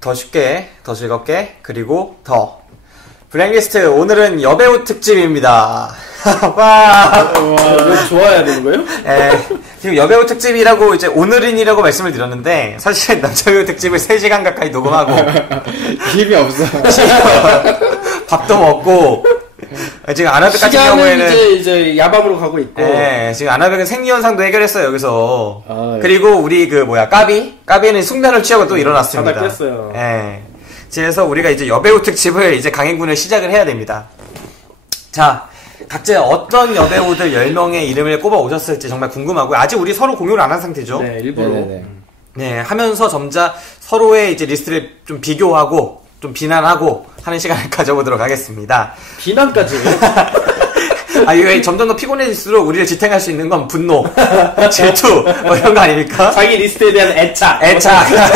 더 쉽게, 더 즐겁게, 그리고 더. 블랙리스트, 오늘은 여배우 특집입니다. 와. 왜 좋아야 되는 거예요? 예, 지금 여배우 특집이라고 이제 오늘인이라고 말씀을 드렸는데, 사실 남자배우 특집을 3시간 가까이 녹음하고, 힘이 없어. 밥도 먹고, 지금 아나백 같은 경우에는 이제 야밤으로 가고 있고. 예, 지금 아나백은 생리현상도 해결했어요 여기서. 아, 예. 그리고 우리 까비는 숙면을 취하고 또 일어났습니다. 자다 깼어요. 예. 그래서 우리가 이제 여배우 특집을 이제 강행군을 시작을 해야 됩니다. 자, 각자 어떤 여배우들 10명의 이름을 꼽아 오셨을지 정말 궁금하고요. 아직 우리 서로 공유를 안 한 상태죠. 네, 일부러. 네네네. 네, 하면서 점차 서로의 이제 리스트를 좀 비교하고 좀 비난하고 하는 시간을 가져보도록 하겠습니다. 비난까지. 아, 이거 점점 더 피곤해질수록 우리를 지탱할 수 있는 건 분노, 질투, 뭐 이런 거 아닙니까? 자기 리스트에 대한 애착.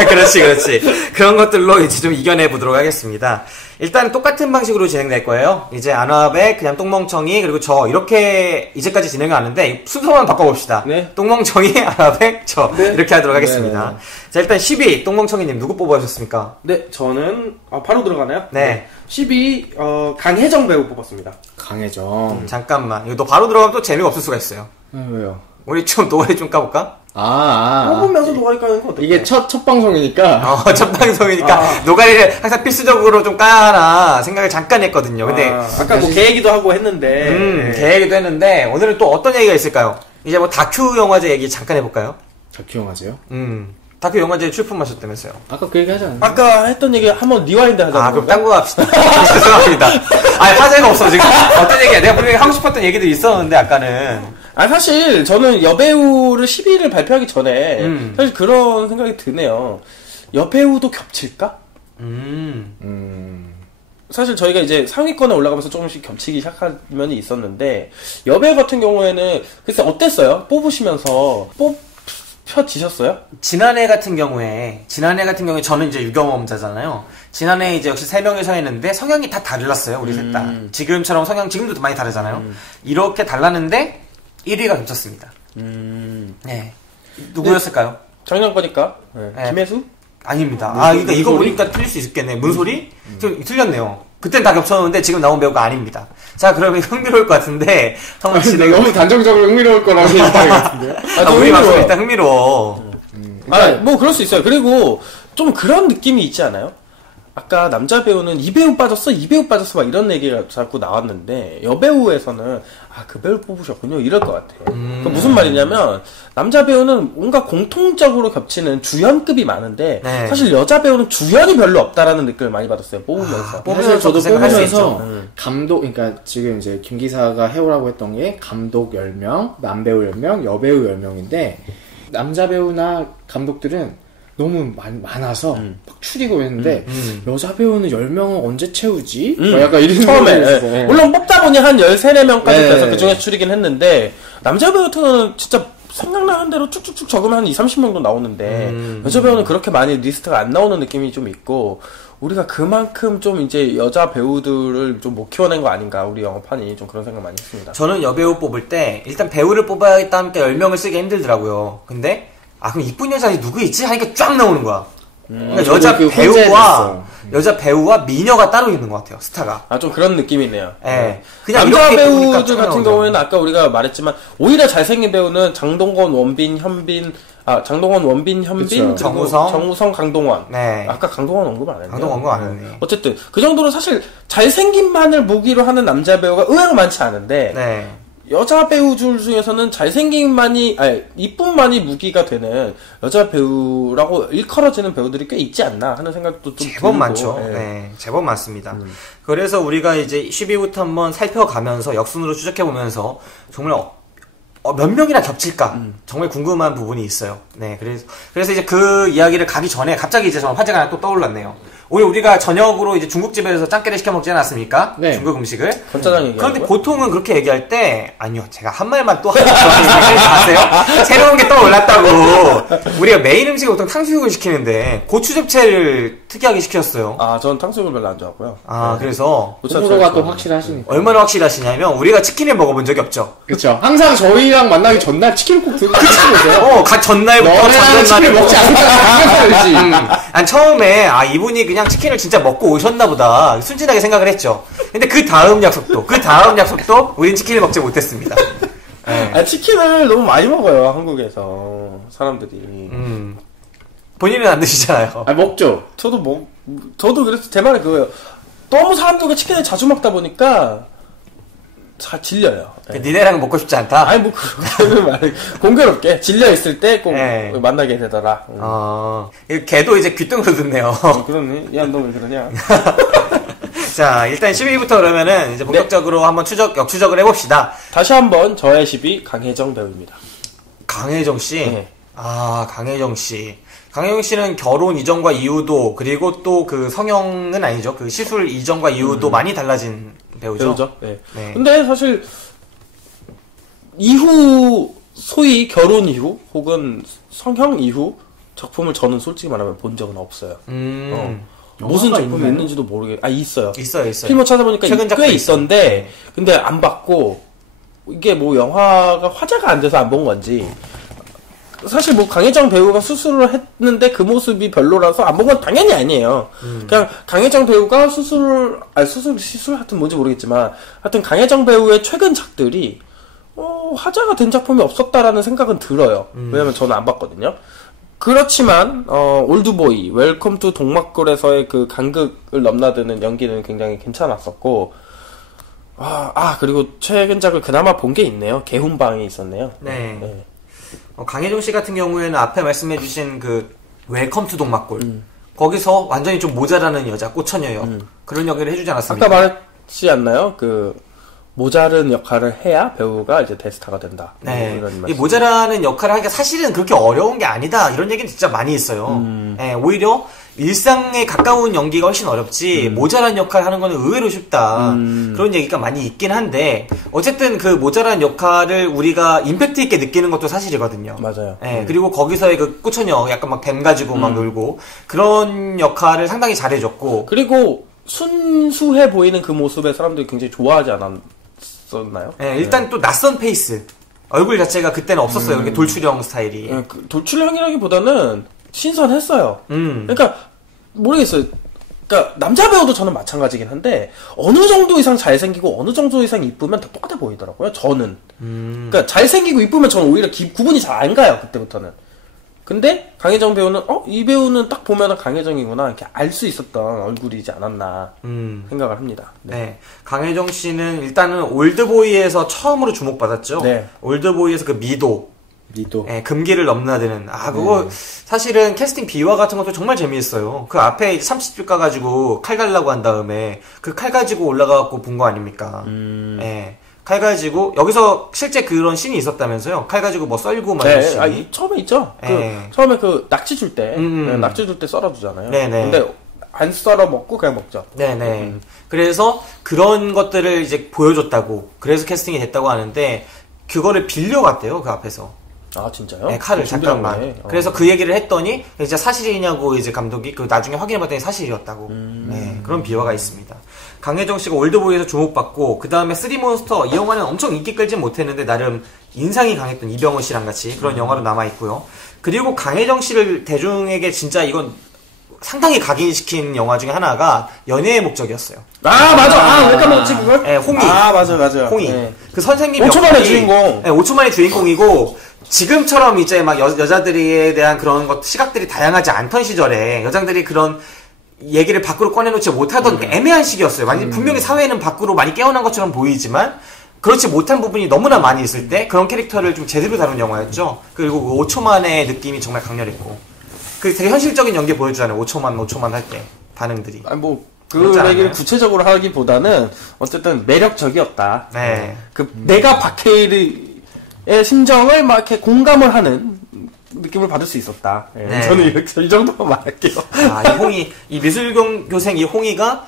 그렇지. 그런 것들로 이제 좀 이겨내 보도록 하겠습니다. 일단 똑같은 방식으로 진행될 거예요. 이제 안화백, 그냥 똥멍청이, 그리고 저, 이렇게 이제까지 진행을 하는데, 순서만 바꿔봅시다. 네. 똥멍청이, 안화백, 저. 네. 이렇게 하도록 하겠습니다. 네. 자, 일단 12, 똥멍청이님 누구 뽑아주셨습니까? 네, 저는, 바로 들어가나요? 네. 12, 강혜정 배우 뽑았습니다. 강혜정. 잠깐만. 이거 너 바로 들어가면 또 재미가 없을 수가 있어요. 왜요? 우리 좀 노래 좀 까볼까? 뽑으면서 노가리 까는 거 어떡해? 이게 첫 방송이니까. 첫 방송이니까 노가리를 항상 필수적으로 좀 까야 하나 생각을 잠깐 했거든요. 근데 아까 뭐 계획이도 하고 했는데. 계획도 했는데 오늘은 또 어떤 얘기가 있을까요? 이제 뭐 다큐 영화제 얘기 잠깐 해볼까요? 다큐 영화제요? 다큐 영화제 출품하셨다면서요? 아까 그 얘기 하지 않았나요? 아까 했던 얘기 한번 리와인드 하자고. 그럼 딴 거 합시다. 죄송합니다. 화제가 없어 지금. 어떤 얘기야? 내가 분명히 하고 싶었던 얘기도 있었는데 아까는. 사실 저는 여배우를 12위를 발표하기 전에 사실 그런 생각이 드네요. 여배우도 겹칠까? 사실 저희가 이제 상위권에 올라가면서 조금씩 겹치기 시작한 면이 있었는데, 여배우 같은 경우에는 글쎄 어땠어요? 뽑으시면서 펴지셨어요? 지난해 같은 경우에 저는 이제 유경험자잖아요. 지난해 이제 역시 3명이서 했는데 성향이 다 달랐어요. 우리 셋 다. 지금처럼 지금도 많이 다르잖아요. 이렇게 달랐는데 1위가 겹쳤습니다. 네. 누구였을까요? 작년 거니까. 네. 김혜수? 아닙니다. 그러니까 이거 보니까 틀릴 수 있겠네. 뭔 소리? 좀 틀렸네요. 그땐 다 겹쳤는데 지금 나온 배우가 아닙니다. 자, 그러면 흥미로울 것 같은데 한번 진행. 너무 단정적으로 흥미로울 거라고 생각하는 것 같은데. 우리 방송 일단 흥미로워. 뭐 그럴 수 있어요. 그리고 좀 그런 느낌이 있지 않아요? 아까 남자 배우는 이 배우 빠졌어, 이 배우 빠졌어 막 이런 얘기가 자꾸 나왔는데, 여배우에서는 그 배우를 뽑으셨군요 이럴 것 같아요. 그 무슨 말이냐면, 남자 배우는 뭔가 공통적으로 겹치는 주연급이 많은데, 네. 사실 여자 배우는 주연이 별로 없다라는 느낌을 많이 받았어요. 뽑으면서. 사실 저도 생각할 수 뽑으면서 감독, 그러니까 지금 이제 김 기사가 해오라고 했던 게 감독 10명, 남배우 10명, 여배우 10명인데, 남자 배우나 감독들은 너무 많아서 막 추리고 했는데 여자 배우는 10명은 언제 채우지? 약간 이런 처음에 물론 뽑다 보니 한 13, 4명까지 돼서 네. 그 중에 추리긴 했는데, 남자 배우 같은 경우는 진짜 생각나는 대로 쭉쭉쭉 적으면 한 20, 30명도 나오는데, 여자 배우는 그렇게 많이 리스트가 안 나오는 느낌이 좀 있고, 우리가 그만큼 좀 이제 여자 배우들을 좀 못 키워낸 거 아닌가, 우리 영업판이 좀 그런 생각 많이 했습니다. 저는 여배우 뽑을 때 일단 배우를 뽑아야겠다 하니까 10명을 쓰기 힘들더라고요. 근데 그럼 이쁜 여자이 누구 있지? 하니까 쫙 나오는 거야. 그러니까 여자 배우와 미녀가 따로 있는 것 같아요. 스타가. 좀 그런 느낌이 있네요. 예. 그냥 남자 이렇게 보니까 배우들 쫙 같은 나오더라고요. 경우에는 아까 우리가 말했지만, 오히려 잘생긴 배우는 장동건, 원빈, 현빈, 그리고 정우성, 강동원. 네. 아까 강동원 언급 안 했네요. 강동원 언급 안 했네. 어쨌든 그 정도로 사실 잘생김만을 무기로 하는 남자 배우가 의외로 많지 않은데, 네. 여자 배우들 중에서는 이쁨만이 무기가 되는 여자 배우라고 일컬어지는 배우들이 꽤 있지 않나 하는 생각도 좀 제법 들고. 많죠. 네, 제법 많습니다. 그래서 우리가 이제 10위부터 한번 살펴가면서 역순으로 추적해보면서 정말 몇 명이나 겹칠까 정말 궁금한 부분이 있어요. 네, 그래서 이제 그 이야기를 가기 전에 갑자기 이제 정말 화제가 하나 또 떠올랐네요. 오늘 우리가 저녁으로 이제 중국집에서 짱깨를 시켜 먹지 않았습니까? 네. 중국 음식을. 건짜장 얘기하는 그런데 거야? 보통은 그렇게 얘기할 때, 아니요, 제가 한 말만 또 하고 아세요? 새로운 게 떠올랐다고. 우리가 메인 음식에 보통 탕수육을 시키는데, 고추 잡채를 특이하게 시켰어요. 아, 저는 탕수육을 별로 안 좋아하고요. 아, 그래서, 호불호가 또 확실하시니까. 얼마나 확실하시냐면, 우리가 치킨을 먹어본 적이 없죠. 그쵸. 항상 저희랑 만나기 전날 치킨을 꼭 들고 치킨을 전날부터 너네랑 치킨을 먹지 않을까. 난 처음에 이분이 그냥 치킨을 진짜 먹고 오셨나 보다 순진하게 생각을 했죠. 근데 그 다음 약속도 우린 치킨을 먹지 못했습니다. 네. 아, 치킨을 너무 많이 먹어요, 한국에서. 사람들이. 본인은 안 드시잖아요. 먹죠. 저도 그래서 제 말은 그거예요. 너무 사람들과 치킨을 자주 먹다 보니까 다 질려요. 니네랑 먹고 싶지 않다? 아니, 뭐, 그런 말 공교롭게 질려있을 때 꼭 만나게 되더라. 걔도 이제 귀뚱으로 듣네요. 그러네. 야, 너 왜 그러냐. 자, 일단 10위부터 그러면은 이제 본격적으로 한번 역추적을 해봅시다. 다시 한번 저의 10위 강혜정 배우입니다. 강혜정 씨? 네. 강혜정 씨. 강혜정 씨는 결혼 이전과 이후도, 그리고 또 그 성형은 아니죠. 그 시술 이전과 이후도 많이 달라진 배우죠. 네. 네. 근데 사실, 이후, 소위 결혼 이후, 혹은 성형 이후 작품을 저는 솔직히 말하면 본 적은 없어요. 무슨 작품이 있나요? 있는지도 있어요. 있어요. 필모 찾아보니까 최근 꽤 작품 있었는데, 근데 안 봤고, 이게 뭐 영화가 화제가 안 돼서 안 본 건지, 사실 뭐 강혜정 배우가 수술을 했는데 그 모습이 별로라서 안 본 건 당연히 아니에요. 그냥 강혜정 배우가 시술 하여튼 뭔지 모르겠지만, 하여튼 강혜정 배우의 최근 작들이, 화제가 된 작품이 없었다라는 생각은 들어요. 왜냐면 저는 안 봤거든요. 그렇지만 올드보이, 웰컴 투 동막골에서의 그 간극을 넘나드는 연기는 굉장히 괜찮았었고, 그리고 최근작을 그나마 본 게 있네요. 개훈방이 있었네요. 네. 강혜정 씨 같은 경우에는 앞에 말씀해주신 그 웰컴 투 동막골 거기서 완전히 좀 모자라는 여자, 꽃처녀 역 그런 역을 해주지 않았습니까? 아까 말했지 않나요? 그 모자른 역할을 해야 배우가 이제 대스타가 된다. 네. 이런 이 모자라는 역할을 하기가 사실은 그렇게 어려운 게 아니다. 이런 얘기는 진짜 많이 있어요. 네, 오히려 일상에 가까운 연기가 훨씬 어렵지 모자란 역할 하는 거는 의외로 쉽다. 그런 얘기가 많이 있긴 한데 어쨌든 그 모자란 역할을 우리가 임팩트 있게 느끼는 것도 사실이거든요. 맞아요. 네, 그리고 거기서의 그 꽃처녀 약간 막 뱀 가지고 막 놀고 그런 역할을 상당히 잘해줬고 그리고 순수해 보이는 그 모습에 사람들이 굉장히 좋아하지 않았었나요? 네, 일단 또 낯선 페이스 얼굴 자체가 그때는 없었어요. 이렇게 돌출형 스타일이. 네, 그 돌출형이라기보다는 신선했어요. 그러니까 모르겠어요. 그러니까 남자 배우도 저는 마찬가지긴 한데 어느 정도 이상 잘생기고 어느 정도 이상 이쁘면 다 똑같아 보이더라고요. 저는. 그러니까 잘생기고 이쁘면 저는 오히려 구분이 잘 안 가요. 그때부터는. 근데 강혜정 배우는 이 배우는 딱 보면은 강혜정이구나 이렇게 알 수 있었던 얼굴이지 않았나 생각을 합니다. 네. 강혜정 씨는 일단은 올드보이에서 처음으로 주목받았죠. 네. 올드보이에서 그 미도. 네, 금기를 넘나드는. 그거 사실은 캐스팅 비화 같은 것도 정말 재미있어요. 그 앞에 30줄 까가지고 칼 달라고 한 다음에 그 칼 가지고 올라가갖고 본 거 아닙니까? 네. 칼 가지고 여기서 실제 그런 씬이 있었다면서요? 칼 가지고 뭐 썰고 막 이런 씬이. 처음에 있죠. 네. 처음에 그 낙지 줄 때, 낙지 줄 때 썰어주잖아요. 네네. 근데 안 썰어 먹고 그냥 먹죠. 네네. 그래서 그런 것들을 이제 보여줬다고. 그래서 캐스팅이 됐다고 하는데 그거를 빌려갔대요. 그 앞에서. 아 진짜요? 네, 칼을 잠깐만. 그래서 그 얘기를 했더니 이제 사실이냐고 이제 감독이 그 나중에 확인해봤더니 사실이었다고. 네, 그런 비화가 있습니다. 강혜정 씨가 올드보이에서 주목받고 그 다음에 쓰리몬스터 이 영화는 엄청 인기 끌진 못했는데 나름 인상이 강했던 이병헌 씨랑 같이 그런 영화로 남아 있고요. 그리고 강혜정 씨를 대중에게 진짜 이건 상당히 각인시킨 영화 중에 하나가 연애의 목적이었어요. 맞아. 왜 까먹었지 그걸? 네, 홍이. 맞아. 홍이. 네. 그 선생님 5초 만의 주인공. 네, 5초 만의 주인공이고 지금처럼 이제 막 여자들에 대한 그런 시각들이 다양하지 않던 시절에 여장들이 그런 얘기를 밖으로 꺼내놓지 못하던 애매한 시기였어요. 분명히 사회는 밖으로 많이 깨어난 것처럼 보이지만 그렇지 못한 부분이 너무나 많이 있을 때 그런 캐릭터를 좀 제대로 다룬 영화였죠. 그리고 그 5초 만의 느낌이 정말 강렬했고 그 되게 현실적인 연기 보여주잖아요. 5초만 할 때 반응들이. 그 얘기를 구체적으로 하기보다는 어쨌든 매력적이었다. 네. 내가 박해일의 심정을 막 이렇게 공감을 하는 느낌을 받을 수 있었다. 예, 네. 저는 이 정도만 말할게요. 이 미술교생 이 홍이가,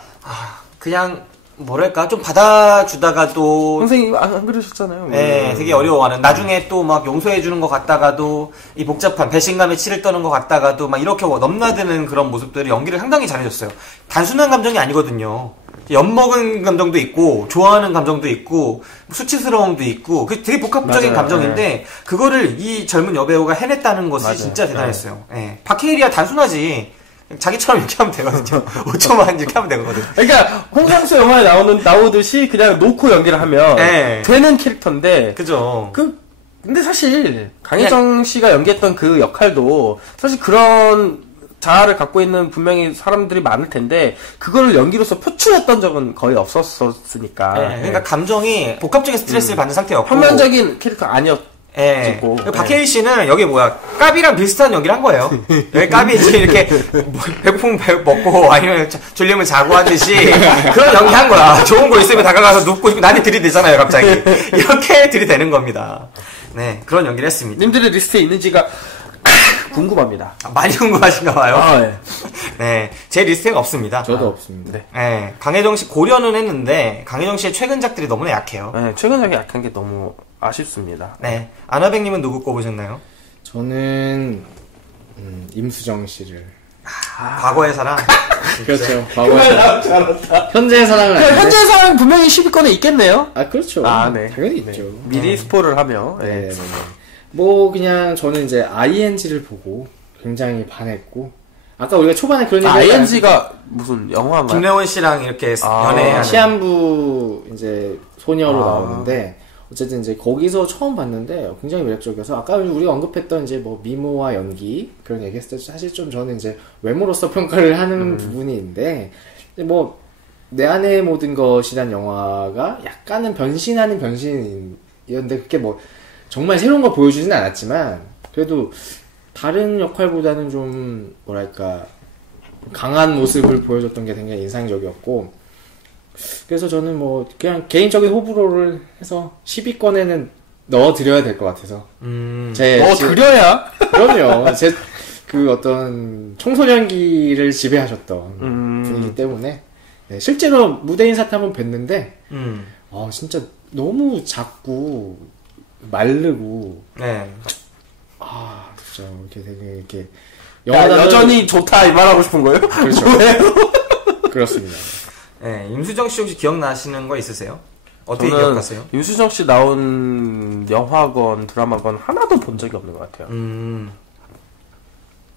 그냥, 뭐랄까, 좀 받아주다가도. 선생님, 안 그러셨잖아요. 네, 되게 어려워하는. 나중에 또 막 용서해주는 것 같다가도, 이 복잡한 배신감에 치를 떠는 것 같다가도, 막 이렇게 넘나드는 그런 모습들이 연기를 상당히 잘해줬어요. 단순한 감정이 아니거든요. 엿먹은 감정도 있고, 좋아하는 감정도 있고, 수치스러움도 있고, 그 되게 복합적인 맞아요. 감정인데, 그거를 이 젊은 여배우가 해냈다는 것이 맞아요. 진짜 대단했어요. 예. 박해일이야 단순하지. 자기처럼 이렇게 하면 되거든요. 5초만 이렇게 하면 되거든요. 그러니까 홍상수 영화에 나오듯이 그냥 놓고 연기를 하면 네. 되는 캐릭터인데 그죠. 근데 사실 강혜정 씨가 연기했던 그 역할도 사실 그런 자아를 갖고 있는 분명히 사람들이 많을 텐데 그거를 연기로서 표출했던 적은 거의 없었으니까. 네, 그러니까 감정이 복합적인 스트레스를 받는 상태였고 평면적인 캐릭터 아니었. 예. 찍고. 박해일 씨는 여기 까비랑 비슷한 연기를 한 거예요. 여기 까비 이제 이렇게 배고프면 먹고 아니면 졸리면 자고 하듯이 그런 연기 한 거야. 좋은 거 있으면 다가가서 눕고 싶고 나한테 들이대잖아요, 갑자기. 이렇게 들이대는 겁니다. 네, 그런 연기를 했습니다. 님들의 리스트에 있는지가 궁금합니다. 많이 궁금하신가 봐요. 네. 네, 제 리스트에는 없습니다. 저도 없습니다. 네. 네, 강혜정 씨 고려는 했는데 강혜정 씨의 최근작들이 너무나 약해요. 네, 최근작이 약한 게 너무 아쉽습니다. 네, 아나백님은 누구 꼽으셨나요? 저는 임수정 씨를. 과거의 사랑. 그렇죠. 과거의 사랑. 현재의 사랑은 아닌데. 현재 사랑 분명히 10위권에 있겠네요. 그렇죠. 네. 당연히 네. 있죠. 미리 스포를 하며. 네. 뭐 그냥 저는 이제 ING를 보고 굉장히 반했고 아까 우리가 초반에 그런 얘기 ING가 무슨 영화인가요? 김래원 씨랑 이렇게 연애하는 시한부 이제 소녀로 아. 나오는데 어쨌든 이제 거기서 처음 봤는데 굉장히 매력적이어서 아까 우리가 언급했던 이제 뭐 미모와 연기 그런 얘기했을 때 사실 좀 저는 이제 외모로서 평가를 하는 부분이 있는데 뭐 내 안의 모든 것이란 영화가 약간은 변신하는 변신이었는데 그게 뭐 정말 새로운 걸 보여주지는 않았지만 그래도 다른 역할보다는 좀 뭐랄까 강한 모습을 보여줬던 게 굉장히 인상적이었고 그래서 저는 뭐 그냥 개인적인 호불호를 해서 10위권에는 넣어드려야 될 것 같아서 넣어드려야? 그럼요. 제 그 어떤 청소년기를 지배하셨던 분이기 때문에 네, 실제로 무대 인사때 한번 뵀는데 진짜 너무 작고 마르고 네. 진짜 이렇게 되게 이렇게 여전히 좋다 이 말하고 싶은 거예요? 그렇죠. 그렇습니다. 네, 임수정 씨 혹시 기억나시는 거 있으세요? 어떻게 저는 기억하세요? 임수정 씨 나온 영화건 드라마건 하나도 본 적이 없는 것 같아요.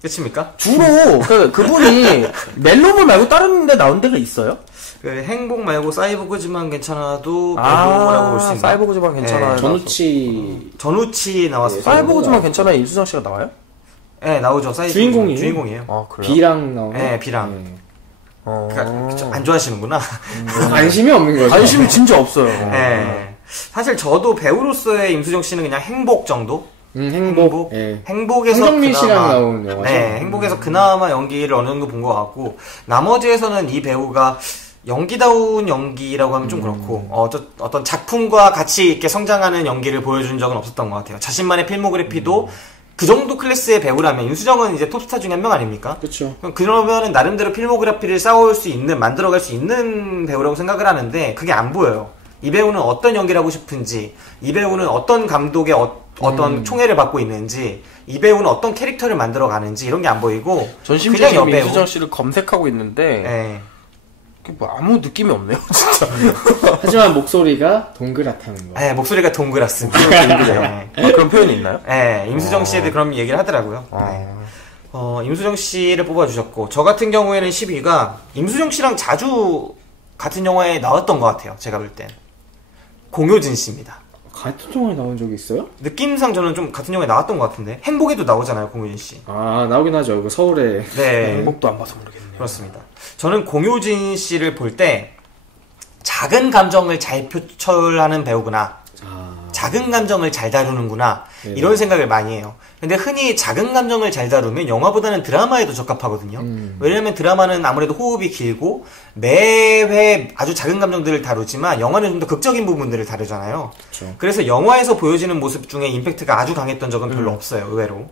끝입니까? 주로 그분이 멜로물 말고 다른 데 나온 데가 있어요? 그 행복 말고 사이보그지만 괜찮아도 멜로라고 볼 수 있나요? 사이보그지만 괜찮아요. 전우치 나왔어요. 사이보그지만 괜찮아요. 임수정 씨가 나와요? 네, 나오죠. 주인공이에요. 아, 그래요? B랑 나오네. 네, B랑. 그러니까 안 좋아하시는구나. 관심이 없는 거죠. 관심이 진짜 없어요. 네. 사실 저도 배우로서의 임수정 씨는 그냥 행복 정도? 행복. 예. 행복에서 황정민 씨랑 그나마, 나온 영화죠. 네, 행복에서 그나마 연기를 어느 정도 본 것 같고 나머지에서는 이 배우가 연기다운 연기라고 하면 좀 그렇고 어떤 작품과 같이 이렇게 성장하는 연기를 보여준 적은 없었던 것 같아요. 자신만의 필모그래피도 그 정도 클래스의 배우라면 임수정은 이제 톱스타 중에 한 명 아닙니까? 그렇죠. 그러면은 나름대로 필모그래피를 쌓을 수 있는 만들어갈 수 있는 배우라고 생각을 하는데 그게 안 보여요. 이 배우는 어떤 연기를 하고 싶은지, 이 배우는 어떤 감독의 어떤 총애를 받고 있는지, 이 배우는 어떤 캐릭터를 만들어가는지 이런 게 안 보이고 전 심지어 지금 임수정 씨를 검색하고 있는데 네. 뭐 아무 느낌이 없네요, 진짜. 하지만 목소리가 동그랗다는 거. 네, 목소리가 동그랗습니다. 네. 그런 표현이 있나요? 네, 임수정 씨도 그런 얘기를 하더라고요. 네. 임수정 씨를 뽑아주셨고 저 같은 경우에는 10위가 임수정 씨랑 자주 같은 영화에 나왔던 것 같아요. 제가 볼 땐 공효진 씨입니다. 같은 영화에 나온 적이 있어요? 느낌상 저는 좀 같은 영화에 나왔던 것 같은데 행복에도 나오잖아요, 공효진 씨. 나오긴 하죠. 그 서울에. 네, 행복도 안 봐서 모르겠네요. 그렇습니다. 저는 공효진 씨를 볼 때 작은 감정을 잘 표출하는 배우구나. 작은 감정을 잘 다루는구나. 네네. 이런 생각을 많이 해요. 근데 흔히 작은 감정을 잘 다루면 영화보다는 드라마에도 적합하거든요. 왜냐면 드라마는 아무래도 호흡이 길고 매회 아주 작은 감정들을 다루지만 영화는 좀 더 극적인 부분들을 다루잖아요. 그쵸. 그래서 영화에서 보여지는 모습 중에 임팩트가 아주 강했던 적은 별로 없어요, 의외로.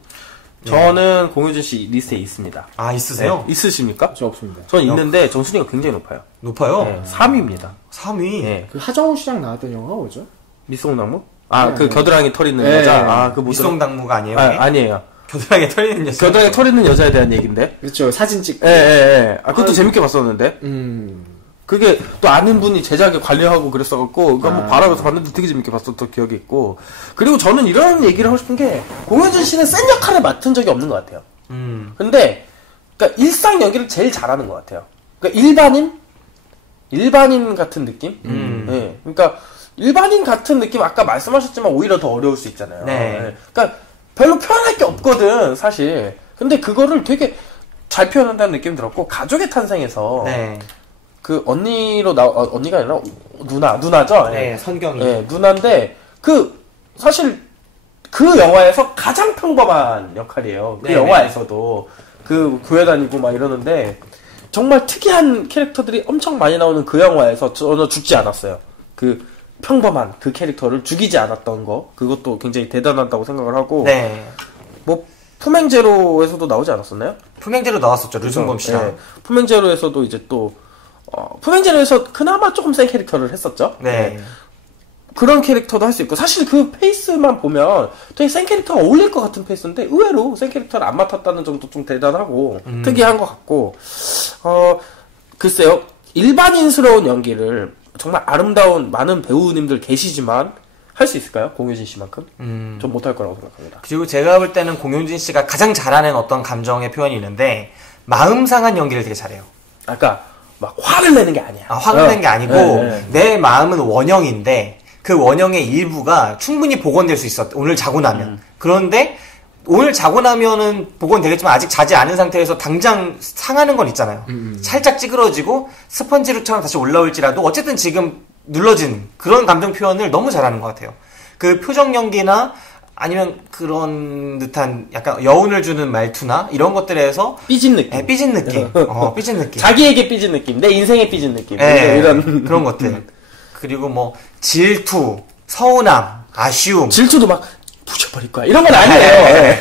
저는 공효진 씨 리스트에 있습니다. 아, 있으세요? 네. 있으십니까? 저 없습니다. 저는 있는데 전 순위가 굉장히 높아요. 높아요? 네, 3위입니다. 3위. 네. 그 하정우 씨랑 나왔던 영화가 뭐죠? 미송당무? 아, 네, 그 네. 겨드랑이 털 있는 네. 여자. 아, 그 미송당무가 아니에요? 아, 그게? 아니에요. 겨드랑이에 털 있는 여자. 겨드랑이 털 있는 여자에 대한 얘기인데. 그렇죠. 사진 찍고. 예, 예, 예. 아, 그것도 재밌게 봤었는데. 그게 또 아는 분이 제작에 관리하고 그랬어갖고, 그거 한번 바라면서 봤는데 되게 재밌게 봤었던 기억이 있고. 그리고 저는 이런 얘기를 하고 싶은 게, 공효진 씨는 센 역할을 맡은 적이 없는 것 같아요. 근데, 그니까 일상 연기를 제일 잘하는 것 같아요. 그니까 일반인 같은 느낌? 예. 그러니까 일반인 같은 느낌 아까 말씀하셨지만 오히려 더 어려울 수 있잖아요. 네. 예. 그러니까 별로 표현할 게 없거든 사실. 근데 그거를 되게 잘 표현한다는 느낌이 들었고 가족의 탄생에서 네. 그 언니로 언니가 아니라 누나죠. 네, 예. 선경이. 예, 누나인데 그 사실 그 영화에서 가장 평범한 역할이에요. 그 네네. 영화에서도 그 교회 다니고 막 이러는데 정말 특이한 캐릭터들이 엄청 많이 나오는 그 영화에서 전혀 죽지 않았어요. 그 평범한 그 캐릭터를 죽이지 않았던 거 그것도 굉장히 대단하다고 생각을 하고 네. 뭐 품행제로에서도 나오지 않았었나요? 품행제로 나왔었죠. 류승범 씨랑. 네. 품행제로에서도 이제 또 품행제로에서 그나마 조금 센 캐릭터를 했었죠. 네. 그런 캐릭터도 할 수 있고 사실 그 페이스만 보면 되게 센 캐릭터가 어울릴 것 같은 페이스인데 의외로 센 캐릭터를 안 맡았다는 점도 좀 대단하고 특이한 것 같고 글쎄요 일반인스러운 연기를 정말 아름다운 많은 배우님들 계시지만 할 수 있을까요? 공효진 씨만큼? 전 못할 거라고 생각합니다. 그리고 제가 볼 때는 공효진 씨가 가장 잘하는 어떤 감정의 표현이 있는데 마음 상한 연기를 되게 잘해요. 아까 막 화를 내는 게 아니야. 화를 내는 게 아니고 네. 내 마음은 원형인데 그 원형의 일부가 충분히 복원될 수 있어. 오늘 자고 나면. 그런데 오늘 자고 나면은 복원되겠지만 아직 자지 않은 상태에서 당장 상하는 건 있잖아요. 살짝 찌그러지고 스펀지로처럼 다시 올라올지라도 어쨌든 지금 눌러진 그런 감정 표현을 너무 잘하는 것 같아요. 그 표정 연기나 아니면 그런 듯한 약간 여운을 주는 말투나 이런 것들에서 삐진 느낌. 네, 삐진 느낌. 삐진 느낌. 자기에게 삐진 느낌. 내 인생에 삐진 느낌. 네, 이런 그런 것들. 그리고 뭐 질투, 서운함, 아쉬움. 질투도 막 부셔버릴 거야. 이런 건 아니에요.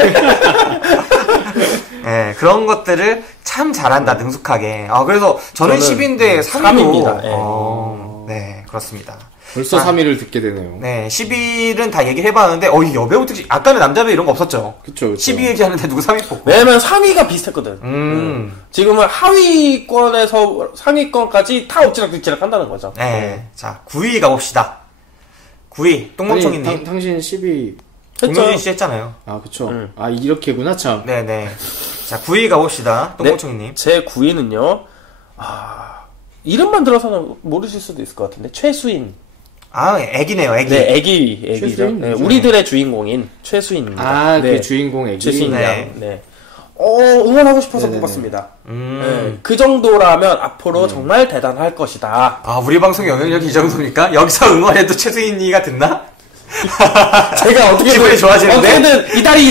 네, 그런 것들을 참 잘한다, 능숙하게. 그래서 저는 10인데 3위입니다. 네, 그렇습니다. 벌써 3위를 듣게 되네요. 네, 10위는 다 얘기를 해봤는데, 이 여배우 특집, 아까는 남자 배우 이런 거 없었죠? 그쵸. 10위 얘기하는데 누구 3위 뽑고? 왜냐면 3위가 비슷했거든. 지금은 하위권에서 상위권까지 다 엎치락뒤치락 한다는 거죠. 네, 자, 9위 가봅시다. 9위, 똥멍청이님. 당신 10위. 공효진 씨 했잖아요. 아, 그쵸. 이렇게구나, 참. 네네. 자, 9위 가봅시다. 똥멍청이님. 제 9위는요, 이름만 들어서는 모르실 수도 있을 것 같은데, 최수인. 애기네요, 애기. 네, 애기죠. 최수인? 네, 우리들의 주인공인 최수인입니다. 그 주인공 애기. 최수인 양. 네. 네. 응원하고 싶어서 네네네. 뽑았습니다. 네, 그 정도라면 앞으로 정말 대단할 것이다. 우리 방송 영향력이 이 정도입니까? 여기서 응원해도 최수인이가 듣나? 제가 기분이 좋아지는데? 어떻게든 이다리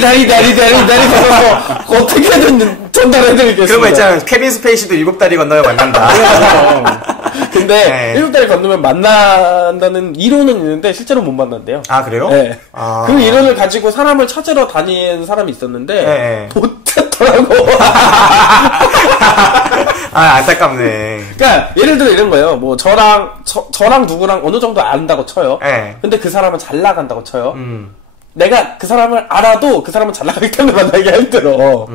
걸어서 어떻게든 전달해드리겠습니다. 그런 거 있잖아요. 케빈 스페이시도 7다리 건너면 만난다. 근데 네. 7달 건너면 만난다는 이론은 있는데 실제로 못 만난대요. 그래요? 네. 그 이론을 가지고 사람을 찾으러 다니는 사람이 있었는데 네. 못 찾더라고. 안타깝네. 그러니까 예를 들어 이런 거예요. 뭐 저랑 누구랑 어느 정도 안다고 쳐요. 네. 근데 그 사람은 잘 나간다고 쳐요. 내가 그 사람을 알아도 그 사람은 잘 나가기 때문에 만나기가 힘들어.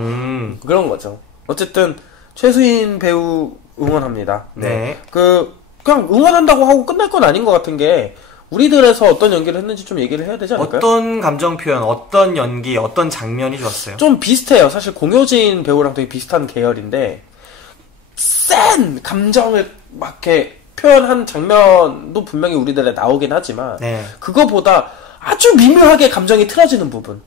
그런 거죠. 어쨌든 최수인 배우 응원합니다. 네. 그냥 응원한다고 하고 끝날 건 아닌 것 같은 게 우리들에서 어떤 연기를 했는지 좀 얘기를 해야 되지 않을까요? 어떤 감정 표현, 어떤 연기, 어떤 장면이 좋았어요? 좀 비슷해요. 사실 공효진 배우랑 되게 비슷한 계열인데 센 감정을 막 이렇게 표현한 장면도 분명히 우리들에 나오긴 하지만 네. 그거보다 아주 미묘하게 감정이 틀어지는 부분,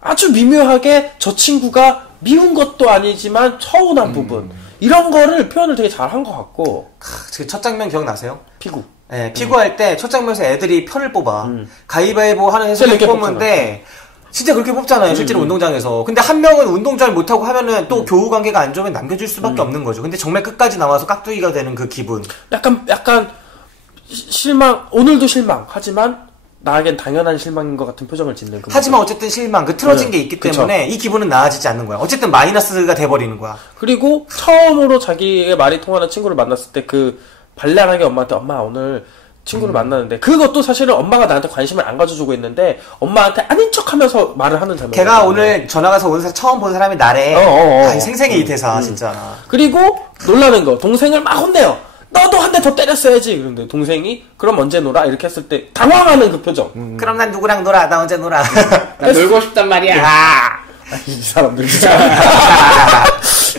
아주 미묘하게 저 친구가 미운 것도 아니지만 서운한 부분, 이런 거를 표현을 되게 잘한 것 같고. 그 첫 장면 기억나세요? 피구. 네, 피구할 때 첫 장면에서 애들이 편을 뽑아. 가위바위보 하는 해설을 뽑는데 진짜 그렇게 뽑잖아요. 실제로 운동장에서. 근데 한 명은 운동 잘 못하고 하면은 또 교우 관계가 안 좋으면 남겨줄 수밖에 없는 거죠. 근데 정말 끝까지 나와서 깍두기가 되는 그 기분. 약간 실망, 오늘도 실망. 하지만 나에겐 당연한 실망인 것 같은 표정을 짓는 그 하지만 어쨌든 실망, 그 틀어진 게 있기 그쵸. 때문에 이 기분은 나아지지 않는 거야. 어쨌든 마이너스가 돼버리는 거야. 그리고 처음으로 자기의 말이 통하는 친구를 만났을 때 그 발랄하게 엄마한테 엄마 오늘 친구를 만나는데 그것도 사실은 엄마가 나한테 관심을 안 가져주고 있는데 엄마한테 아닌 척하면서 말을 하는 장면. 걔가 오늘 전화가서 온 사람 처음 본 사람이 나래. 아, 생생해 이 대사 진짜. 그리고 놀라는 거 동생을 막 혼내요. 너도 한 대 더 때렸어야지. 그런데 동생이 그럼 언제 놀아? 이렇게 했을 때 당황하는 그 표정. 그럼 난 누구랑 놀아? 나 언제 놀아? 나 놀고 싶단 말이야. 이 사람들 진짜.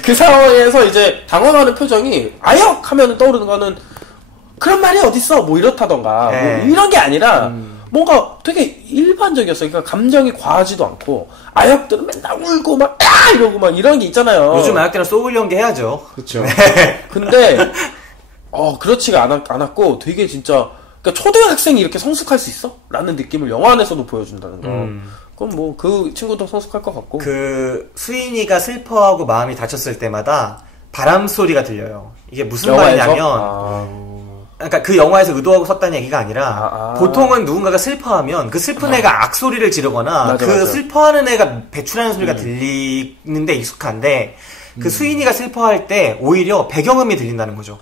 그 상황에서 이제 당황하는 표정이 아역 하면 떠오르는 거는 그런 말이 어딨어? 뭐 이렇다던가 네. 뭐 이런 게 아니라 뭔가 되게 일반적이었어요. 그러니까 감정이 과하지도 않고 아역들은 맨날 울고 막 이러고 막 이런 게 있잖아요. 요즘 아역들은 소울 연기 해야죠. 그렇죠. 근데 그렇지가 않았고 되게 진짜 그러니까 초등학생이 이렇게 성숙할 수 있어? 라는 느낌을 영화 안에서도 보여준다는 거. 그럼 뭐 그 친구도 성숙할 것 같고. 그 수인이가 슬퍼하고 마음이 다쳤을 때마다 바람 소리가 들려요. 이게 무슨 영화에서? 말이냐면 그러니까 그 영화에서 의도하고 썼다는 얘기가 아니라 보통은 누군가가 슬퍼하면 그 슬픈 애가 악소리를 지르거나 맞아, 그 맞아. 슬퍼하는 애가 배출하는 소리가 들리는데 익숙한데 그 수인이가 슬퍼할 때 오히려 배경음이 들린다는 거죠.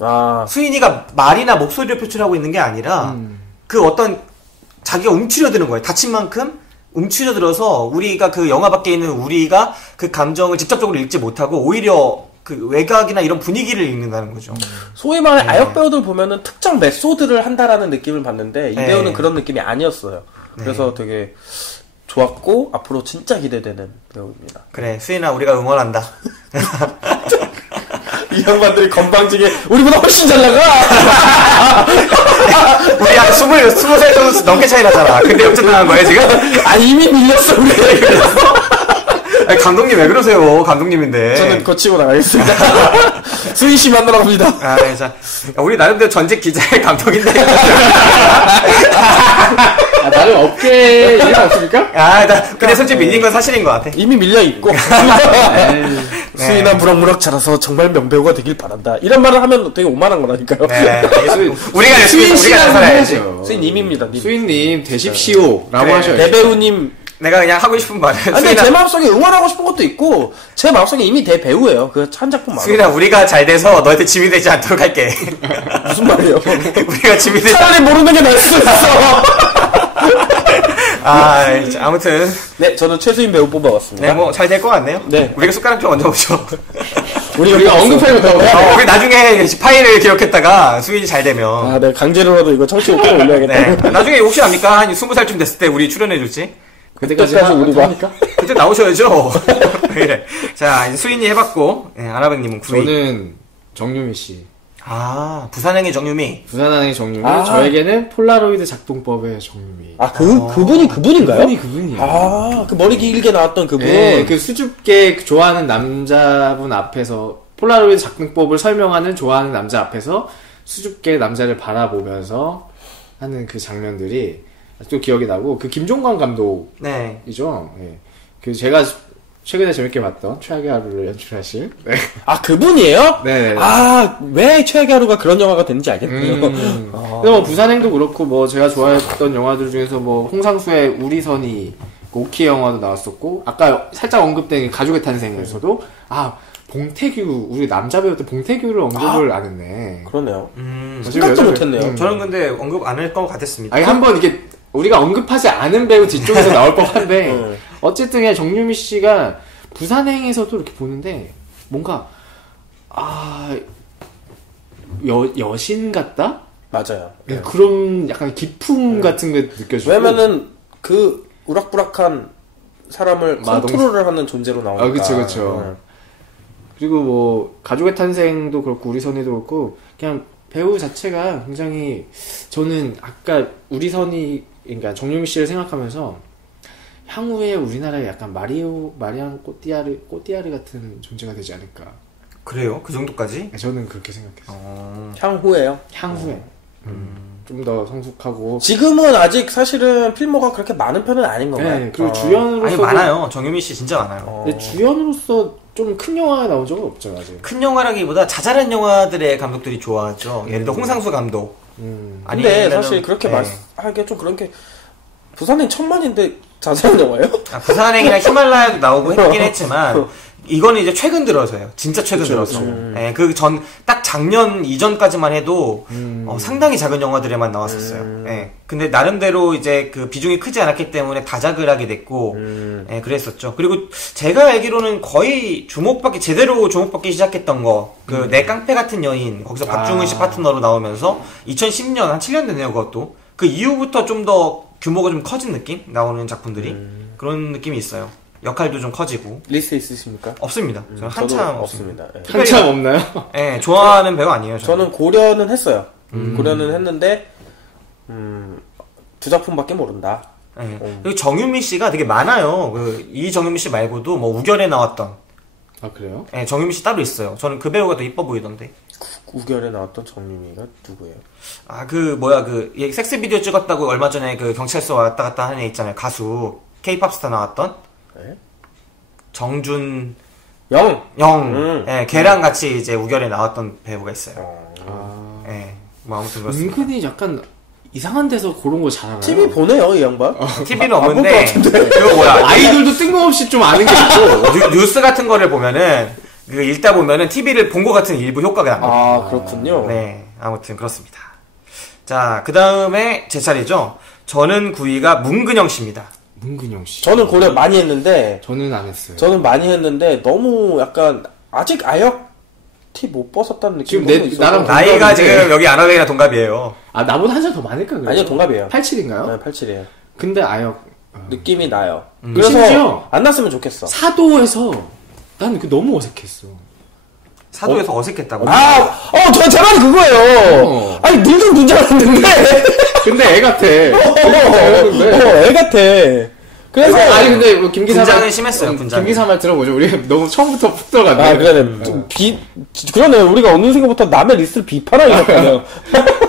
수인이가 말이나 목소리를 표출하고 있는 게 아니라 그 어떤 자기가 움츠려드는 거예요. 다친 만큼 움츠려들어서 우리가 그 영화 밖에 있는 우리가 그 감정을 직접적으로 읽지 못하고 오히려 그 외곽이나 이런 분위기를 읽는다는 거죠. 소위 말해 아역 배우들 보면은 특정 메소드를 한다라는 느낌을 받는데 이 네. 배우는 그런 느낌이 아니었어요. 그래서 되게 좋았고 앞으로 진짜 기대되는 배우입니다. 그래 수인아 우리가 응원한다. 이 양반들이 건방지게 우리보다 훨씬 잘 나가. 우리 한 20살 정도 넘게 차이 나잖아. 근데 역전당한 거예요 지금? 이미 밀렸어 우리. 아니, 감독님 왜 그러세요? 감독님인데. 저는 거치고 나가겠습니다. 수인 씨 만나러 갑니다. 자, 우리 나름대로 전직 기자의 감독인데. 나름 업계에 일은 없습니까? 근데 솔직히 밀린 건 사실인 것 같아. 이미 밀려 있고. 수인아 무럭무럭 자라서 정말 명배우가 되길 바란다. 이런 말을 하면 되게 오만한 거라니까요. 네. 우리가 열심히 살아야지. 수인님입니다. 님. 수인님 되십시오라고 그래. 하셔야죠. 대배우님. 내가 그냥 하고 싶은 말은 근데 제 마음속에 응원하고 싶은 것도 있고 제 마음속에 이미 대배우예요. 그 한 작품 말고. 수인아 우리가 잘 돼서 너한테 짐이 되지 않도록 할게. 무슨 말이에요? 우리가 짐이 되지 차라리 모르는 게 나을 수도 있어. 아무튼 네, 저는 최수인 배우 뽑아왔습니다. 네, 뭐 잘 될 것 같네요. 네. 우리가 숟가락 좀 얹어보죠. 우리가 언급해도 우리 나중에 파일을 기록했다가 수인이 잘 되면 네, 강제로라도 이거 청취 꼭 올려야겠다. 네. 나중에 혹시 압니까? 한 20살쯤 됐을 때 우리 출연해줄지? 그때까지 우리가 합니까? 그때 나오셔야죠. 그래. 자, 이제 수인이 해봤고, 아라백님은 9위. 저는 정유미 씨. 부산행의 정유미. 부산항의 정유미. 저에게는 폴라로이드 작동법의 정유미. 그분이 그분인가요? 그분이에요. 그 머리 길게 나왔던 그분. 네, 그 수줍게 좋아하는 남자분 앞에서 폴라로이드 작동법을 설명하는 좋아하는 남자 앞에서 수줍게 남자를 바라보면서 하는 그 장면들이 또 기억이 나고, 그 김종관 감독이죠. 네. 그 제가 최근에 재밌게 봤던 최악의 하루를 연출하신. 네. 그분이에요? 네. 왜 최악의 하루가 그런 영화가 됐는지 알겠네요. 근데 뭐 부산행도 그렇고, 뭐 제가 좋아했던 영화들 중에서 뭐 홍상수의 우리선이 오키 영화도 나왔었고, 아까 살짝 언급된 가족의 탄생에서도 봉태규, 우리 남자 배우 때 봉태규를 언급을 안 했네. 그러네요. 생각도 못했네요. 저는 근데 언급 안 할 것 같았습니다. 한번 이게 우리가 언급하지 않은 배우 뒤쪽에서 나올 법한데 어쨌든 정유미 씨가 부산행에서도 이렇게 보는데 뭔가 여신 같다? 맞아요. 네. 그런 약간 기품 같은 게 느껴지고. 왜냐면은 그 우락부락한 사람을 컨트롤을 하는 존재로 나오니까. 그쵸. 그리고 뭐 가족의 탄생도 그렇고 우리선이도 그렇고 그냥 배우 자체가 굉장히, 저는 아까 그러니까 정유미 씨를 생각하면서 향후에 우리나라에 약간 마리안 꼬띠아르 같은 존재가 되지 않을까. 그래요? 그 정도까지? 저는 그렇게 생각했어요. 향후에요? 향후에. 좀 더 성숙하고. 지금은 아직 사실은 필모가 그렇게 많은 편은 아닌 건가요? 네, 그리고 주연으로서. 많아요. 정유미 씨 진짜 많아요. 근데 주연으로서 좀 큰 영화에 나온 적은 없죠, 아직. 큰 영화라기보다 자잘한 영화들의 감독들이 좋아하죠. 예를 들어 홍상수 감독. 근데 사실 그렇게 말하기에 좀 그런 게 부산행 천만인데 자세한 영화예요? 부산행이나 히말라야도 나오고 했긴 했지만 이거는 이제 최근 들어서요. 진짜 최근 들어서. 예, 딱 작년 이전까지만 해도 상당히 작은 영화들에만 나왔었어요. 예, 근데 나름대로 이제 그 비중이 크지 않았기 때문에 다작을 하게 됐고, 예, 그랬었죠. 그리고 제가 알기로는 거의 제대로 주목받기 시작했던 거, 내 깡패 같은 여인, 거기서 박중훈 씨 파트너로 나오면서 2010년, 한 7년 됐네요, 그것도. 그 이후부터 좀 더 규모가 좀 커진 느낌? 나오는 작품들이. 그런 느낌이 있어요. 역할도 좀 커지고. 리스트 있으십니까? 없습니다. 저는 한참 없습니다. 예. 한참 없나요? 예, 좋아하는 배우 아니에요. 저는 고려는 했어요. 고려는 했는데 두 작품밖에 모른다. 예. 그리고 정유미 씨가 되게 많아요. 이 정유미 씨 말고도 뭐 우결에 나왔던. 아 그래요? 예, 정유미 씨 따로 있어요. 저는 그 배우가 더 이뻐 보이던데. 우결에 나왔던 정유미가 누구예요? 섹스 비디오 찍었다고 얼마 전에 그 경찰서 왔다 갔다 하는 애 있잖아요. 가수. 케이팝 스타 나왔던. 네? 정준. 영. 예, 걔랑 같이 이제 우결에 나왔던 배우가 있어요. 예, 뭐 아무튼 그렇습니다. 은근히 약간 이상한 데서 그런 거 잘하나요? TV 보네요, 이 양반. TV는 없는데, 아이돌도 뜬금없이 좀 아는 게 있고. 뉴스 같은 거를 보면은, 읽다 보면은 TV를 본 것 같은 일부 효과가 납니다. 아, 그렇군요. 네, 아무튼 그렇습니다. 자, 그 다음에 제 차례죠. 저는 9위가 문근영 씨입니다. 문근영 씨. 저는 고려 많이 했는데, 저는 안 했어요. 저는 많이 했는데, 너무 약간, 아직 아역 티 못 벗었다는 느낌이 지금 너무 있어서. 나랑 나이가 지금 여기 아나베이랑 동갑이에요. 아, 나보다 한 살 더 많을까, 그래요? 아니요, 동갑이에요. 87인가요? 네, 87이에요. 근데 아역. 느낌이 나요. 그래서 그래서 안 났으면 좋겠어. 사도에서 난 너무 어색했어. 사도에서 어색했다고. 제 말이 그거예요. 아니, 늙은 분줄 알았는데. 근데 애 같아. 애 같아. 그래서 아니 근데 뭐 김기사 분장은 심했어요. 분장. 김기사 말 들어보죠. 우리 너무 처음부터 푹 들어갔네. 아 그러네. 그러네. 우리가 어느 순간부터 남의 리스트를 비판하겠군요.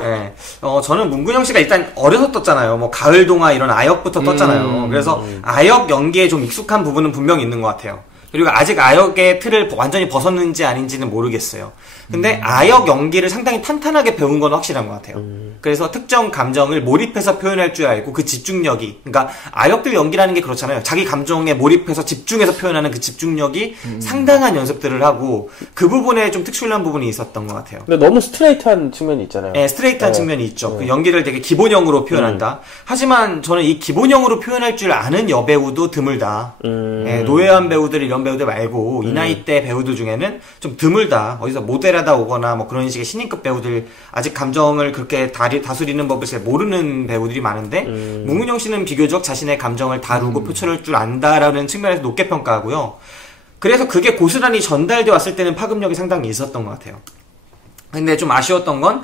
네. 저는 문근영 씨가 일단 어려서 떴잖아요. 뭐 가을 동화 이런 아역부터 떴잖아요. 그래서 아역 연기에 좀 익숙한 부분은 분명히 있는 것 같아요. 그리고 아직 아역의 틀을 완전히 벗었는지 아닌지는 모르겠어요. 근데 아역 연기를 상당히 탄탄하게 배운 건 확실한 것 같아요. 그래서 특정 감정을 몰입해서 표현할 줄 알고 그 집중력이, 그러니까 아역들 연기라는 게 그렇잖아요. 자기 감정에 몰입해서 집중해서 표현하는 그 집중력이 상당한 연습들을 하고 그 부분에 좀 특출난 부분이 있었던 것 같아요. 근데 너무 스트레이트한 측면이 있잖아요. 네, 스트레이트한 측면이 있죠. 그 연기를 되게 기본형으로 표현한다. 하지만 저는 이 기본형으로 표현할 줄 아는 여배우도 드물다. 네, 노예한 배우들 이런 배우들 말고 이 나이 대 배우들 중에는 좀 드물다. 어디서 모델하다 오거나 뭐 그런 식의 신인급 배우들 아직 감정을 그렇게 다스리는 법을 잘 모르는 배우들이 많은데 문근영 씨는 비교적 자신의 감정을 다루고 표출할 줄 안다라는 측면에서 높게 평가하고요. 그래서 그게 고스란히 전달돼 왔을 때는 파급력이 상당히 있었던 것 같아요. 근데 좀 아쉬웠던 건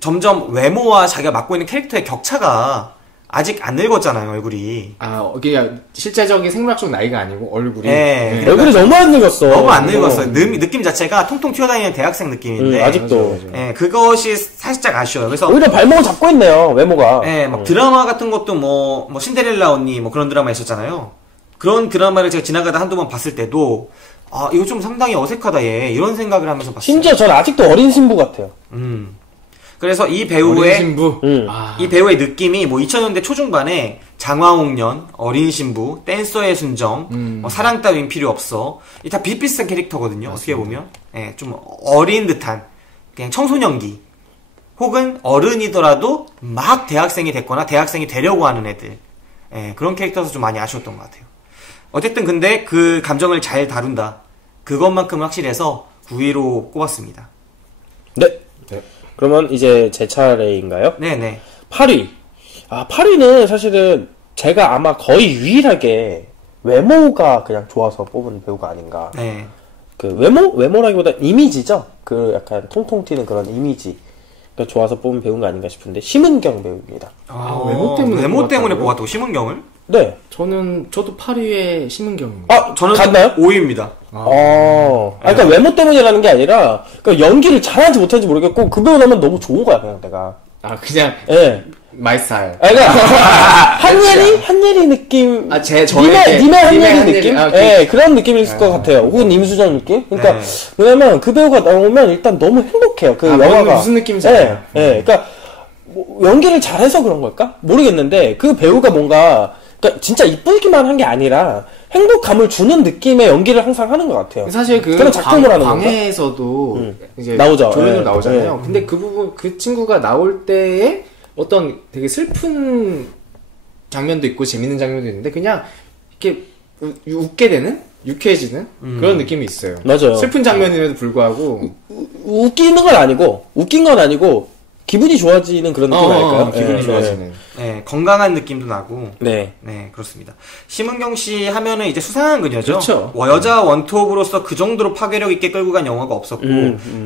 점점 외모와 자기가 맡고 있는 캐릭터의 격차가 아직 안 늙었잖아요, 얼굴이. 아, 그냥 실제적인 생물학적 나이가 아니고 얼굴이. 네. 얼굴이 너무 안 늙었어. 너무 안 늙었어요. 느낌 자체가 통통 튀어다니는 대학생 느낌인데. 아직도. 예, 그것이 살짝 아쉬워요. 그래서 오히려 발목을 잡고 있네요, 외모가. 예, 막 드라마 같은 것도 뭐 신데렐라 언니 뭐 그런 드라마 있었잖아요. 그런 드라마를 제가 지나가다 한두 번 봤을 때도 아, 이거 좀 상당히 어색하다 얘. 이런 생각을 하면서 봤어요. 심지어 전 아직도 어린 신부 같아요. 그래서 이 배우의 신부. 이 배우의 느낌이 뭐 2000년대 초중반에 장화홍련, 어린 신부, 댄서의 순정, 사랑 따윈 필요 없어. 이 다 비슷비슷한 캐릭터거든요. 어떻게 보면. 예, 좀 어린 듯한 그냥 청소년기. 혹은 어른이더라도 막 대학생이 됐거나 대학생이 되려고 하는 애들. 예, 그런 캐릭터에서 좀 많이 아쉬웠던 것 같아요. 어쨌든 근데 그 감정을 잘 다룬다. 그것만큼은 확실해서 9위로 꼽았습니다. 네. 그러면 이제 제 차례인가요? 네네. 8위. 8위는 사실은 제가 아마 거의 유일하게 외모가 그냥 좋아서 뽑은 배우가 아닌가. 네. 그 외모라기보다 이미지죠? 그 약간 통통 튀는 그런 이미지가 좋아서 뽑은 배우가 아닌가 싶은데, 심은경 배우입니다. 외모 때문에 뽑았다고, 심은경을? 네. 저도 8위에 심은경입니다. 저는 갔나요? 5위입니다. 그러니까 외모 때문이라는 게 아니라, 그러니까 연기를 잘하는지 못하는지 모르겠고, 그 배우 나면 너무 좋은 거야, 그냥 내가. 그냥. 예. 마이 스타일. 그러니까, 한예리 느낌. 님의 한예리 느낌? 예, 그런 느낌일 것 같아요. 혹은 임수정 느낌? 그러니까, 왜냐면 그 배우가 나오면 일단 너무 행복해요. 그 영화가. 무슨 느낌인지 알아요. 그러니까, 연기를 잘해서 그런 걸까? 모르겠는데 그 배우가 뭔가 그러니까 진짜 이쁘기만 한 게 아니라 행복감을 주는 느낌의 연기를 항상 하는 것 같아요. 사실 그 그런 작품을 하는 건가? 광해에서도 이제 나오죠. 조연으로 네. 나오잖아요. 네. 근데 그 부분 그 친구가 나올 때에 어떤 되게 슬픈 장면도 있고 재밌는 장면도 있는데 그냥 이렇게 웃게 되는 유쾌해지는 그런 느낌이 있어요. 맞아요. 슬픈 장면임에도 불구하고 웃긴 건 아니고 기분이 좋아지는 그런 느낌 아닐까요? 기분이 좋아지는. 네, 건강한 느낌도 나고. 네. 네, 그렇습니다. 심은경 씨 하면은 이제 수상한 그녀죠. 그렇죠. 여자 원톱으로서 그 정도로 파괴력 있게 끌고 간 영화가 없었고,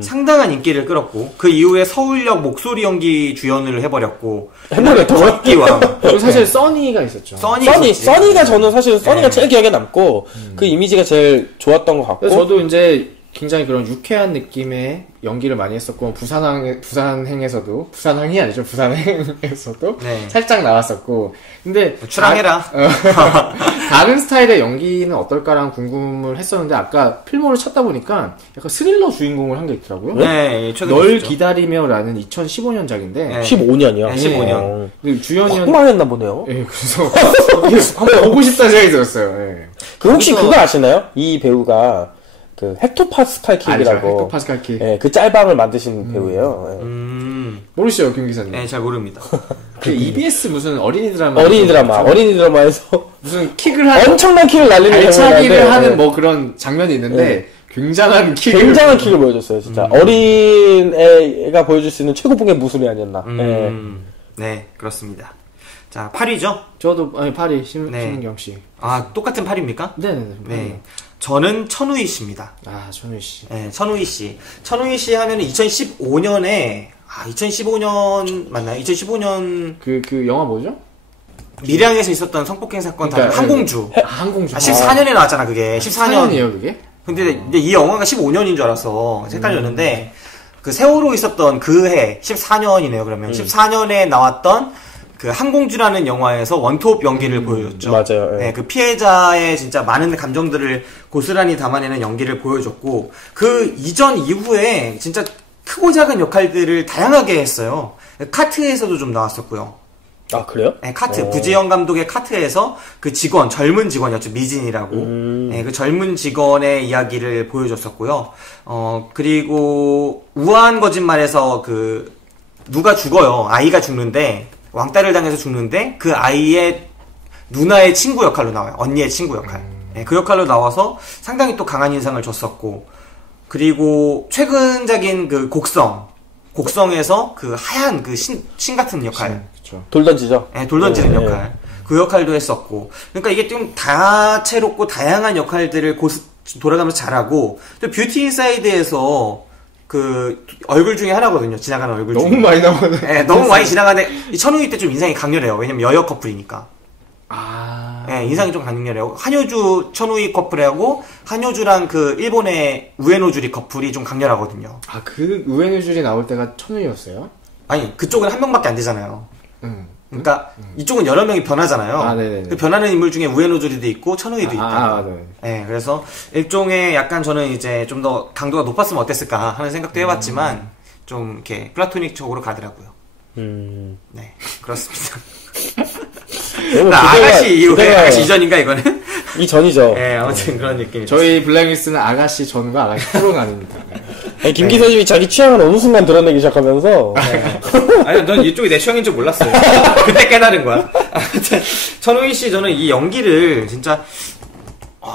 상당한 인기를 끌었고, 그 이후에 서울역 목소리 연기 주연을 해버렸고, 해버렸다고요? 기와 그리고 사실 써니가 있었죠. 써니가 저는 사실 써니가 제일 기억에 남고, 그 이미지가 제일 좋았던 것 같고. 그래서 저도 이제 굉장히 그런 유쾌한 느낌의 연기를 많이 했었고 부산행에서도 부산항이 아니죠 부산행에서도 네. 살짝 나왔었고 근데 출항해라. 다른 스타일의 연기는 어떨까라는 궁금을 했었는데 아까 필모를 찾다 보니까 약간 스릴러 주인공을 한 게 있더라고요. 네, 최근에 널 있었죠. 기다리며라는 2015년작인데 네. 15년이요? 네, 15년. 주연이었 망했나 보네요. 예, 그래서 한번 보고 싶다는 생각이 들었어요. 예. 그 혹시 그거 아시나요? 이 배우가 그 헥토 파스칼 킥이라고. 헥토 파스칼 킥. 예, 그 짤방을 만드신 배우예요. 예. 모르시죠, 김 기사님? 네, 잘 모릅니다. 그 EBS 무슨 어린이 드라마. 어린이 드라마에서 무슨 킥을 하는. 엄청난 킥을 날리는 발차기를 장면인데, 하는 예. 뭐 그런 장면이 있는데, 네. 굉장한 킥을. 굉장한 킥을 보여줬어요, 진짜. 어린 애가 보여줄 수 있는 최고봉의 무술이 아니었나. 예. 네, 그렇습니다. 자, 8위죠? 저도, 아니, 파리, 네. 심은경 씨. 아, 똑같은 8위입니까? 네네네. 네. 저는 천우희 씨입니다. 아, 천우 씨. 네, 천우희 씨. 천우희 씨 하면은 2015년에, 2015년, 맞나요? 2015년 그 영화 뭐죠? 밀양에서 있었던 성폭행 사건 그러니까, 항공주. 항공주. 14년에 나왔잖아, 그게. 14년. 14년이에요, 그게? 근데 이제 이 영화가 15년인 줄 알았어. 헷갈렸는데, 그 세월호 있었던 그 해, 14년이네요, 그러면. 14년에 나왔던 그 항공주라는 영화에서 원톱 연기를 보여줬죠. 맞아요. 예. 네, 그 피해자의 진짜 많은 감정들을 고스란히 담아내는 연기를 보여줬고, 그 이전 이후에 진짜 크고 작은 역할들을 다양하게 했어요. 카트에서도 좀 나왔었고요. 아, 그래요? 네, 카트. 부지영 감독의 카트에서 그 직원, 젊은 직원이었죠. 미진이라고. 네, 그 젊은 직원의 이야기를 보여줬었고요. 그리고 우아한 거짓말에서 그 누가 죽어요. 아이가 죽는데, 왕따를 당해서 죽는데 그 아이의 누나의 친구 역할로 나와요. 언니의 친구 역할. 네, 그 역할로 나와서 상당히 또 강한 인상을 줬었고, 그리고 최근작인 그 곡성에서 그 하얀 그 신 같은 역할. 그쵸. 돌 던지죠? 네, 돌 던지는 네, 역할. 그 역할도 했었고. 그러니까 이게 좀 다채롭고 다양한 역할들을 돌아가면서 잘하고, 또 뷰티 인사이드에서 그 얼굴 중에 하나거든요. 지나가는 얼굴 중에. 너무 많이 나오는. 네, 너무 많이 지나가는데 이 천우희 때 좀 인상이 강렬해요. 왜냐면 여여 커플이니까. 아. 네, 인상이 좀 강렬해요. 한효주 천우희 커플하고 한효주랑 그 일본의 우에노주리 커플이 좀 강렬하거든요. 아, 그 우에노줄이 나올 때가 천우였어요? 아니, 그쪽은 한 명밖에 안 되잖아요. 그러니까 이쪽은 여러 명이 변하잖아요. 아, 네네네. 그 변하는 인물 중에 우에노주리도 있고 천우희도 있다. 네. 네, 그래서 일종의 약간 저는 이제 좀 더 강도가 높았으면 어땠을까 하는 생각도 해봤지만 좀 이렇게 플라토닉적으로 가더라고요. 네, 그렇습니다. 아가씨 이후에 아가씨 이전인가 이거는? 이전이죠. 네, 아무튼 그런 느낌이. 저희 블랙리스트는 아가씨 전과 아가씨 후로가 아닙니다. 아니, 김 기사님이 자기 취향을 어느 순간 드러내기 시작하면서 아니, 넌 이쪽이 내 취향인 줄 몰랐어요. 그때 깨달은 거야. 아무튼 천우희 씨 저는 이 연기를 진짜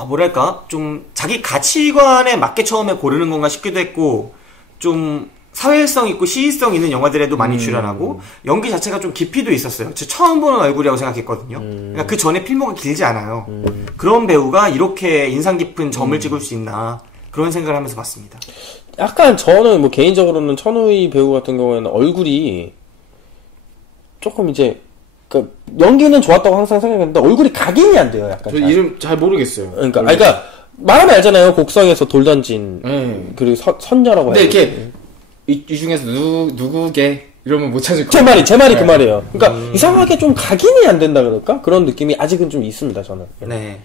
뭐랄까 좀 자기 가치관에 맞게 처음에 고르는 건가 싶기도 했고, 좀 사회성 있고 시의성 있는 영화들에도 많이 출연하고 연기 자체가 좀 깊이도 있었어요. 저 처음 보는 얼굴이라고 생각했거든요. 그러니까 그 전에 필모가 길지 않아요. 그런 배우가 이렇게 인상 깊은 점을 찍을 수 있나 그런 생각을 하면서 봤습니다. 약간 저는 뭐 개인적으로는 천우희 배우 같은 경우에는 얼굴이 조금 이제 그 연기는 좋았다고 항상 생각했는데 얼굴이 각인이 안 돼요. 약간 저 잘. 이름 잘 모르겠어요. 그러니까 말하면 알잖아요. 곡성에서 돌 던진 그리고 선녀라고 근데 해요. 이렇게 이 중에서 누구게 이러면 못 찾을 거예요. 제 말이 그 말이에요. 그러니까 이상하게 좀 각인이 안 된다 그럴까? 그런 느낌이 아직은 좀 있습니다. 저는. 네.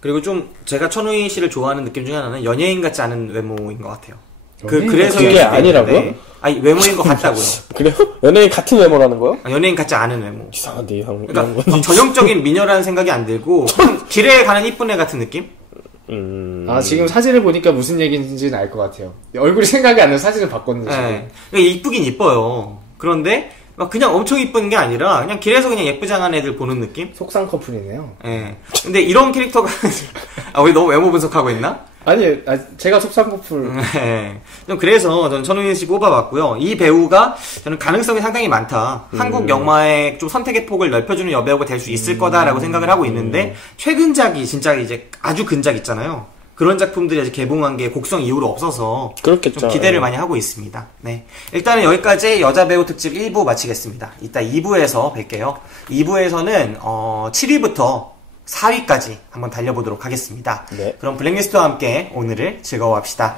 그리고 좀 제가 천우희 씨를 좋아하는 느낌 중에 하나는 연예인 같지 않은 외모인 것 같아요. 그래서 그게 아니라고요? 아니, 외모인 것 같다고요. 그래요? 연예인 같은 외모라는 거요? 연예인 같지 않은 외모. 이상한데, 이런 그러니까 건. 전형적인 미녀라는 생각이 안 들고 길에 가는 이쁜 애 같은 느낌? 아, 지금 사진을 보니까 무슨 얘기인지는 알 것 같아요. 얼굴이 생각이 안 나서 사진을 바꿨는데. 네. 그러니까 이쁘긴 이뻐요. 그런데 막 그냥 엄청 이쁜 게 아니라 그냥 길에서 그냥 예쁘장한 애들 보는 느낌? 속상 커플이네요. 예. 근데 이런 캐릭터가 아, 우리 너무 외모 분석하고 있나? 아니, 제가 속상 커플. 네. 좀 그래서 저는 전우인 씨 뽑아봤고요. 이 배우가 저는 가능성이 상당히 많다. 한국 영화의 좀 선택의 폭을 넓혀주는 여배우가 될 수 있을 거다라고 생각을 하고 있는데 최근작이 진짜 이제 아주 근작 있잖아요. 그런 작품들이 아직 개봉한 게 곡성 이후로 없어서 그렇겠죠. 좀 기대를 많이 하고 있습니다. 네. 일단은 여기까지 여자 배우 특집 1부 마치겠습니다. 이따 2부에서 뵐게요. 2부에서는 7위부터 4위까지 한번 달려보도록 하겠습니다. 네. 그럼 블랙리스트와 함께 오늘을 즐거워합시다.